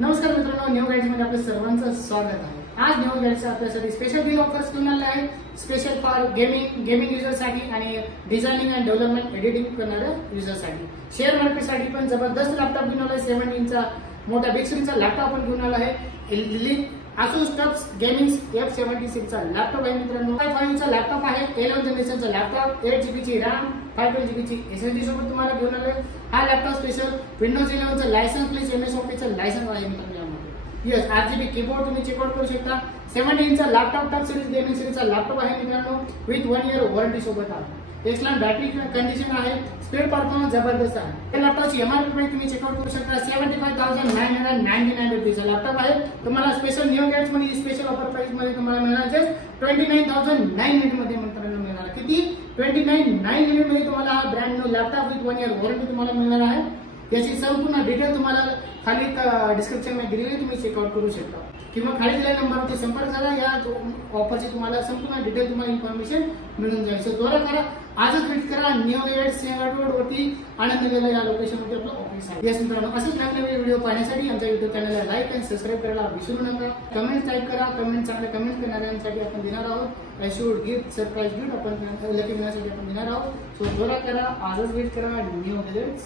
नमस्कार मित्रांनो, new guides मध्ये आपल्या सर्वांचं स्वागत आहे। आज न्यू गाईड्स आपल्यासाठी स्पेशल डील ऑफर्स घेऊन आले आहे, स्पेशल फॉर गेमिंग युजर्ससाठी आणि डिझायनिंग अँड डेव्हलपमेंट एडिटिंग करणाऱ्या युजर्ससाठी। शेअर मार्केटसाठी पण जबरदस्त लॅपटॉप घेऊन आला आहे। 7 इंचचा मोठा बिग स्क्रीनचा लॅपटॉप आपण घेऊन आला आहे। Asus TUF Gaming F76 चा लॅपटॉप आहे मित्रांनो। 5 चा लॅपटॉप आहे, 11 जनरेशनचा लॅपटॉप, 8GB ची रॅम, 512GB ची SSD सोबत तुम्हाला घेऊन आले। हा लॅपटॉप स्पेशल विंडोज 11 चा लायसन्स प्लस MS Office चा लायसन्स आहे मित्रांनो। यस, RGB कीबोर्ड तुम्ही चेकआउट करू शकता। 7 इंचचा लॅपटॉप टफ सिरीज गेमिंग सीरीजचा लॅपटॉप आहे मित्रांनो, विथ 1 इयर वॉरंटी सोबत आहे। एक्सलंट बॅटरी कंडिशन आहे, स्पीड परफॉर्मन्स जबरदस्त आहे। या लॅपटॉपची MRP प्राइस तुम्ही चेकआउट करू शकता। 75,999 रुपीचा लॅपटॉप आहे। तुम्हाला स्पेशल न्यू गेट्स मध्ये स्पेशल ऑफर प्राइस मध्ये तुम्हाला मिळणार जस्ट 29,990 मध्ये मित्रांनो मिळणार। किती? 29,990 मध्ये तुम्हाला हा brand new laptop with 1 year warranty तुम्हाला मिळणार आहे। याची संपूर्ण डिटेल तुम्हाला खाली डिस्क्रिप्शन मध्ये दिलेली, तुम्ही चेकआउट करू शकता किंवा खाली दिलेल्या नंबरवरती संपर्क करा। या ऑफरची तुम्हाला संपूर्ण डिटेल तुम्हाला इन्फॉर्मेशन मिळून जाईल। सो त्वरा करा, आजच व्हिजिट करा न्यू गेट्स रोड वरती आनंदविला या लोकेशन मध्ये आपलं ऑफिस आहे। यस मित्रांनो, असेच नवीन व्हिडिओ पाहण्यासाठी आमच्या YouTube चॅनलला लाईक आणि सबस्क्राइब करायला विसरू नका। कमेंट टाइप करा, चांगले कमेंट करणाऱ्यांसाठी आपण देणार आहोत I should gift surprise gift आपण लकी मिळण्यासाठी आपण देणार आहोत। सो त्वरा करा, आजच व्हिजिट करा न्यू गेट्स।